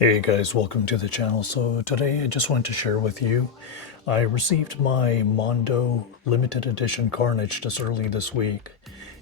Hey guys, welcome to the channel. So today I just want to share with you, I received my Mondo limited edition Carnage just early this week,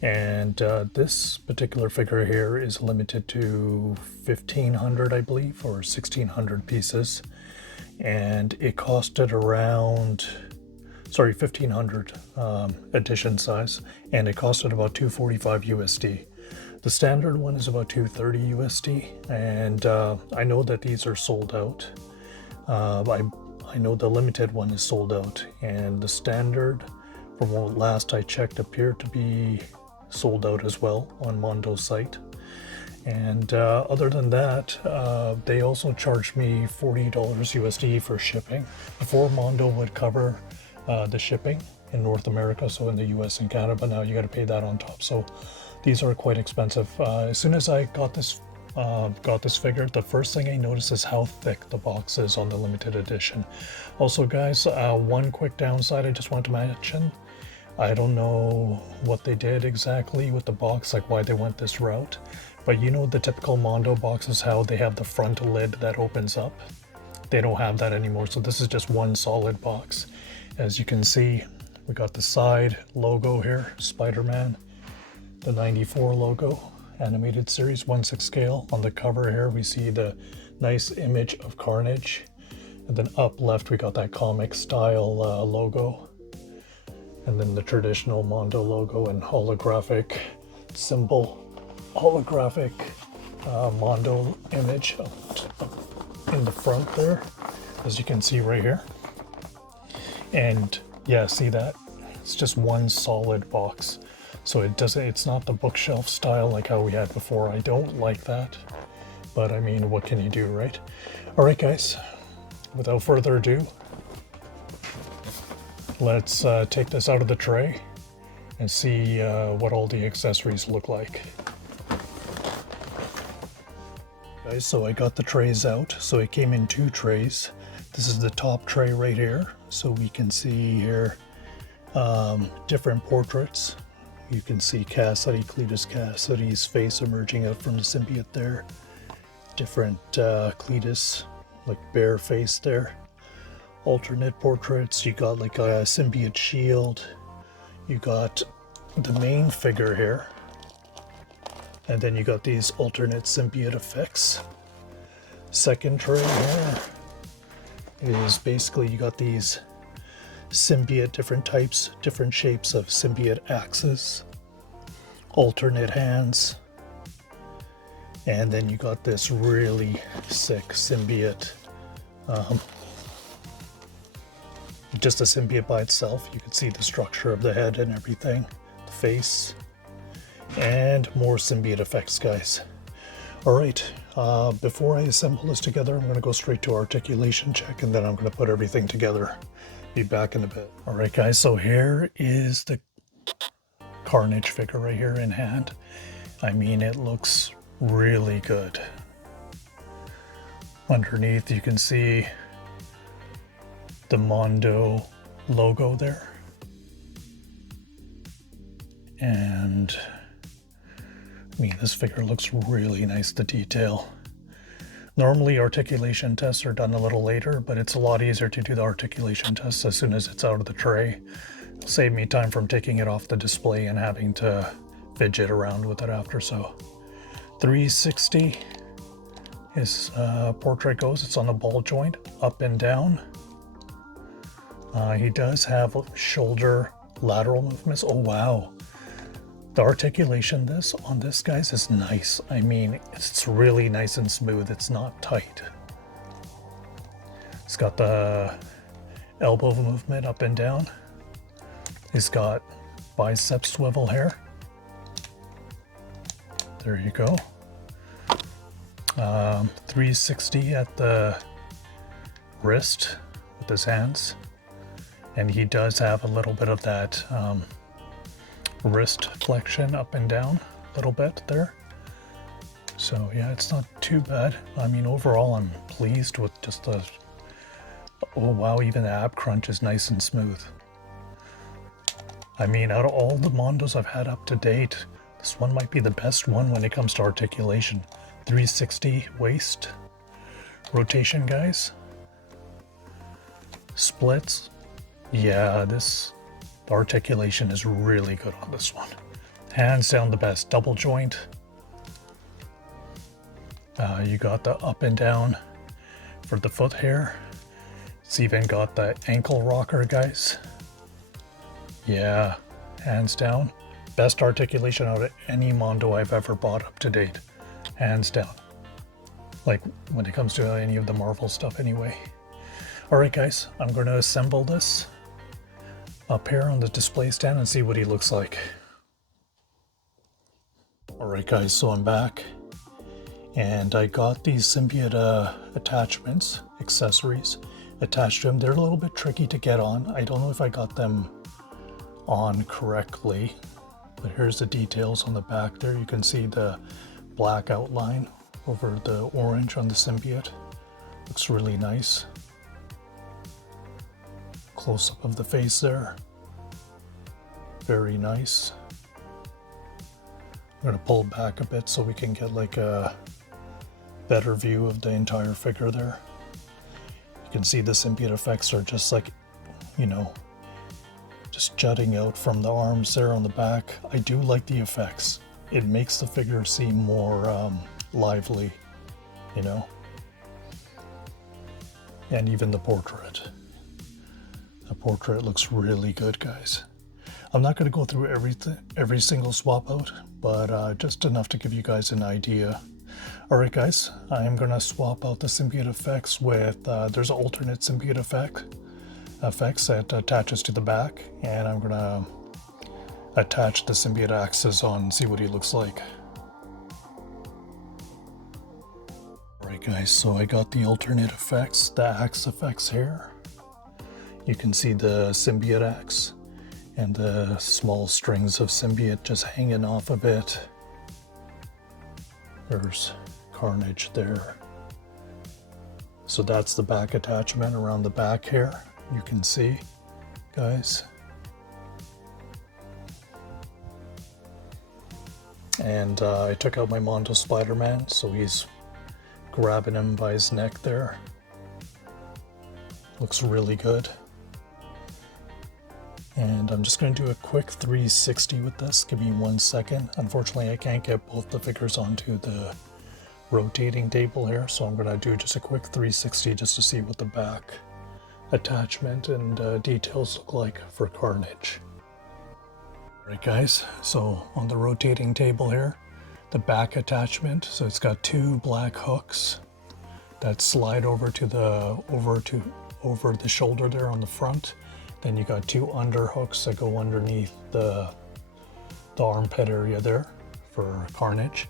and this particular figure here is limited to 1500 I believe, or 1600 pieces, and it costed around 1500 edition size, and it costed about 245 USD. The standard one is about 230 USD, and I know that these are sold out. I know the limited one is sold out, and the standard, from what last I checked, appeared to be sold out as well on Mondo's site. And other than that, they also charged me $40 USD for shipping. Before, Mondo would cover the shipping in North America, so in the US and Canada, but now you got to pay that on top. So these are quite expensive. As soon as I got this figure, the first thing I noticed is how thick the box is on the limited edition. Also guys, one quick downside I just want to mention. I don't know what they did exactly with the box, like why they went this route, but you know the typical Mondo boxes, how they have the front lid that opens up. They don't have that anymore, so this is just one solid box. As you can see, we got the side logo here, Spider-Man, the 94 logo, animated series, 1/6 scale. On the cover here we see the nice image of Carnage, and then up left we got that comic style logo, and then the traditional Mondo logo and holographic symbol, holographic Mondo image in the front there, as you can see right here. And yeah, see that? It's just one solid box. So it's not the bookshelf style like how we had before. I don't like that, but I mean, what can you do, right? All right, guys, without further ado, let's take this out of the tray and see what all the accessories look like. Guys, so I got the trays out. So it came in 2 trays. This is the top tray right here. So we can see here different portraits. You can see Kasady, Cletus Kasady's face emerging out from the symbiote there. Different Cletus, like bare face there. Alternate portraits. You got like a symbiote shield. You got the main figure here. And then you got these alternate symbiote effects. Second tray here is basically you got these symbiote, different types, different shapes of symbiote axes, alternate hands, and then you got this really sick symbiote, just a symbiote by itself. You can see the structure of the head and everything, the face, and more symbiote effects, guys. All right, before I assemble this together, I'm going to go straight to articulation check, and then I'm going to put everything together. Be back in a bit. All right, guys, so here is the Carnage figure right here in hand. I mean, it looks really good. Underneath, you can see the Mondo logo there. And I mean, this figure looks really nice, the detail. Normally articulation tests are done a little later, but it's a lot easier to do the articulation tests as soon as it's out of the tray. It'll save me time from taking it off the display and having to fidget around with it after. So 360 his portrait goes. It's on the ball joint, up and down. He does have shoulder lateral movements. Oh wow. The articulation on this, guys, is nice. I mean, it's really nice and smooth. It's not tight. It's got the elbow movement up and down. He's got bicep swivel here. There you go. 360 at the wrist with his hands. And he does have a little bit of that wrist flexion up and down a little bit there. So yeah, it's not too bad. I mean, overall I'm pleased with just the, oh wow, even the ab crunch is nice and smooth. I mean, out of all the Mondos I've had up to date, this one might be the best one when it comes to articulation. 360 waist, Rotation, guys. Splits. Yeah, the articulation is really good on this one. Hands down the best. Double joint. You got the up and down for the foot here. It's even got the ankle rocker, guys. Yeah, hands down. Best articulation out of any Mondo I've ever bought up to date. Hands down. Like when it comes to any of the Marvel stuff anyway. Alright guys, I'm going to assemble this up here on the display stand and see what he looks like. Alright guys, so I'm back. And I got these Symbiote attachments, accessories, attached to them. They're a little bit tricky to get on. I don't know if I got them on correctly, but here's the details on the back there. You can see the black outline over the orange on the symbiote. Looks really nice. Close up of the face there. Very nice. I'm going to pull back a bit so we can get like a better view of the entire figure there. You can see the symbiote effects are just like, you know, just jutting out from the arms there on the back. I do like the effects. It makes the figure seem more lively, you know. And even the portrait. The portrait looks really good, guys. I'm not going to go through every single swap out, but just enough to give you guys an idea. Alright guys, I am going to swap out the symbiote effects with, there's an alternate symbiote effects that attaches to the back, and I'm going to attach the symbiote axes on and see what he looks like. Alright guys, so I got the alternate effects, the axe effects here. You can see the symbiote axe and the small strings of symbiote just hanging off of it. There's Carnage there. So that's the back attachment around the back here. You can see, guys. And I took out my Mondo Spiderman, so he's grabbing him by his neck there. Looks really good. And I'm just going to do a quick 360 with this. Give me 1 second. Unfortunately, I can't get both the figures onto the rotating table here, so I'm going to do just a quick 360 just to see what the back attachment and details look like for Carnage. Alright guys, so on the rotating table here, the back attachment, so it's got 2 black hooks that slide over the shoulder there on the front. Then you got 2 under hooks that go underneath the armpit area there for Carnage.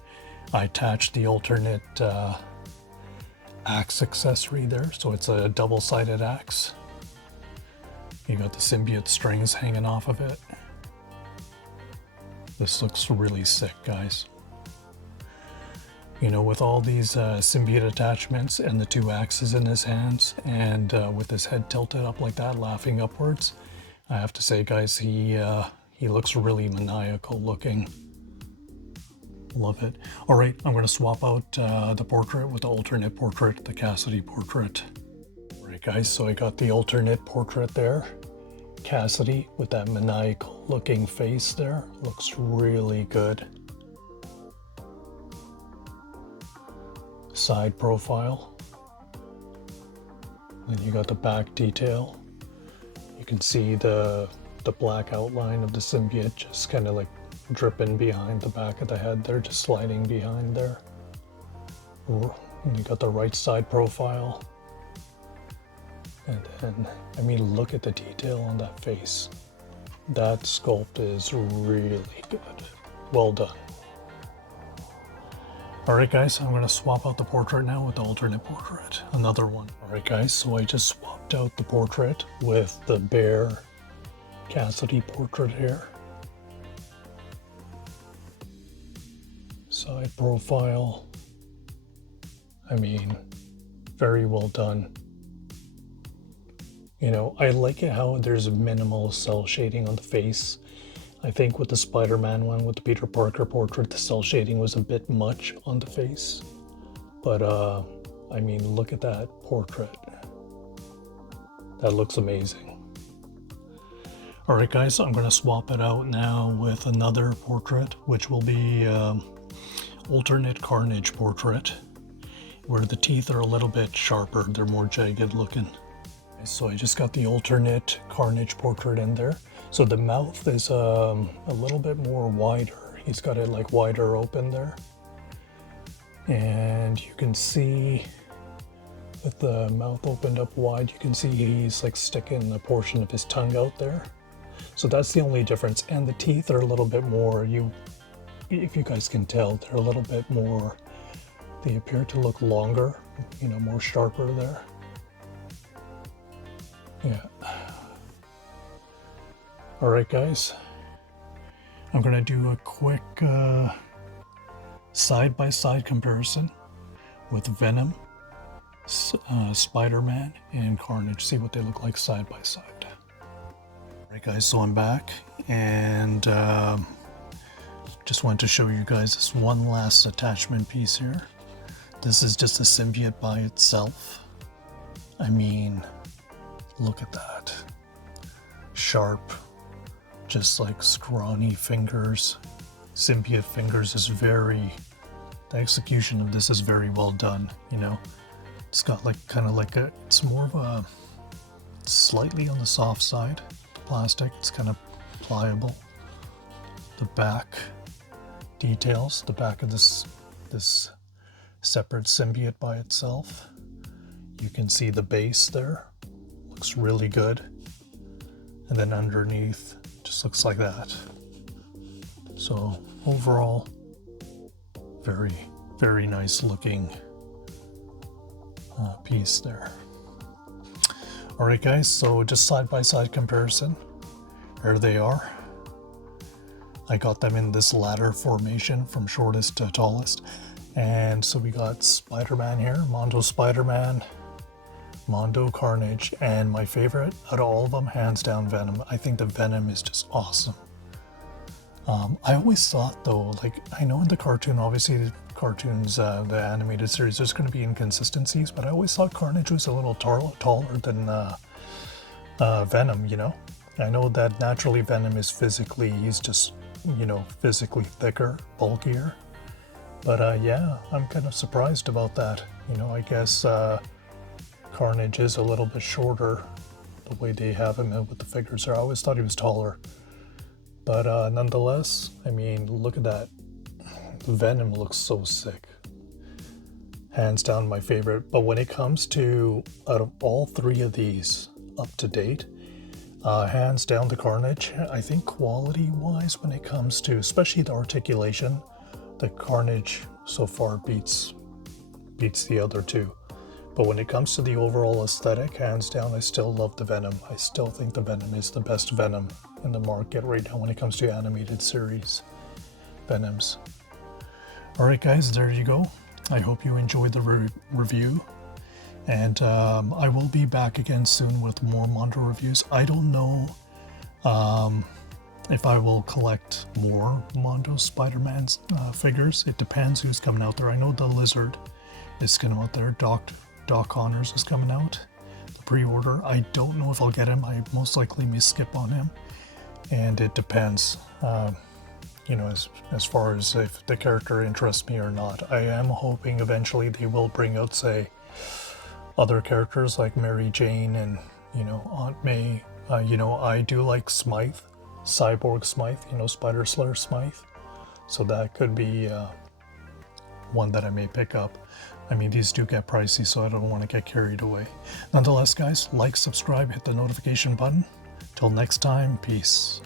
I attached the alternate axe accessory there, so it's a double-sided axe. You got the symbiote strings hanging off of it. This looks really sick, guys. You know, with all these symbiote attachments and the 2 axes in his hands, and with his head tilted up like that, laughing upwards, I have to say, guys, he looks really maniacal looking. Love it. All right, I'm going to swap out the portrait with the alternate portrait, the Kasady portrait. All right, guys, so I got the alternate portrait there. Kasady with that maniacal looking face there. Looks really good. Side profile. Then you got the back detail. You can see the black outline of the symbiote just kind of like dripping behind the back of the head there, just sliding behind there. And you got the right side profile. And then, I mean, look at the detail on that face. That sculpt is really good. Well done. Alright guys, I'm going to swap out the portrait now with the alternate portrait. Another one. Alright guys, so I just swapped out the portrait with the bare Kasady portrait here. Side profile. I mean, very well done. You know, I like it how there's minimal cell shading on the face. I think with the Spider-Man one, with the Peter Parker portrait, the cell shading was a bit much on the face. But I mean, look at that portrait. That looks amazing. Alright guys, so I'm going to swap it out now with another portrait, which will be alternate Carnage portrait, where the teeth are a little bit sharper, they're more jagged looking. So I just got the alternate Carnage portrait in there. So the mouth is a little bit more wider. He's got it like wider open there. And you can see with the mouth opened up wide, you can see he's like sticking a portion of his tongue out there. So that's the only difference. And the teeth are a little bit more, if you guys can tell, they're a little bit more, they appear to look longer, you know, more sharper there. Yeah. Alright guys, I'm going to do a quick side-by-side comparison with Venom, Spider-Man, and Carnage. See what they look like side by side. Alright guys, so I'm back, and just wanted to show you guys this one last attachment piece here. This is just a symbiote by itself. I mean, look at that. Sharp, just like scrawny fingers. Symbiote fingers is the execution of this is very well done, you know. It's got like kind of like it's more of a slightly on the soft side. The plastic, it's kind of pliable. The back details, the back of this separate symbiote by itself. You can see the base there, looks really good. And then underneath, just looks like that. So overall, very, very nice looking piece there. Alright guys, so just side-by-side comparison. Here they are. I got them in this ladder formation from shortest to tallest. And so we got Spider-Man here, Mondo Spiderman, Mondo Carnage, and my favorite out of all of them, hands down, Venom. I think the Venom is just awesome. I always thought though, like, I know in the cartoon, obviously the cartoons, the animated series, there's going to be inconsistencies, but I always thought Carnage was a little taller than Venom, you know? I know that naturally Venom is physically, he's just, you know, physically thicker, bulkier. But yeah, I'm kind of surprised about that. You know, I guess Carnage is a little bit shorter, the way they have him with the figures there. I always thought he was taller. But nonetheless, I mean, look at that. Venom looks so sick. Hands down my favorite. But when it comes to, out of all three of these up to date, hands down the Carnage, I think quality-wise, when it comes to, especially the articulation, the Carnage so far beats the other two. But when it comes to the overall aesthetic, hands down, I still love the Venom. I still think the Venom is the best Venom in the market right now when it comes to animated series Venoms. Alright guys, there you go. I hope you enjoyed the review. And I will be back again soon with more Mondo reviews. I don't know if I will collect more Mondo Spider-Man's figures. It depends who's coming out there. I know the Lizard is coming out there. Doc Connors is coming out. The pre-order. I don't know if I'll get him. I most likely may skip on him. And it depends, you know, as far as if the character interests me or not. I am hoping eventually they will bring out, say, other characters like Mary Jane and, you know, Aunt May. You know, I do like Scythe, Cyborg Scythe, you know, Spider Slayer Scythe. So that could be one that I may pick up. I mean, these do get pricey, so I don't want to get carried away. Nonetheless, guys, like, subscribe, hit the notification button. Till next time, peace.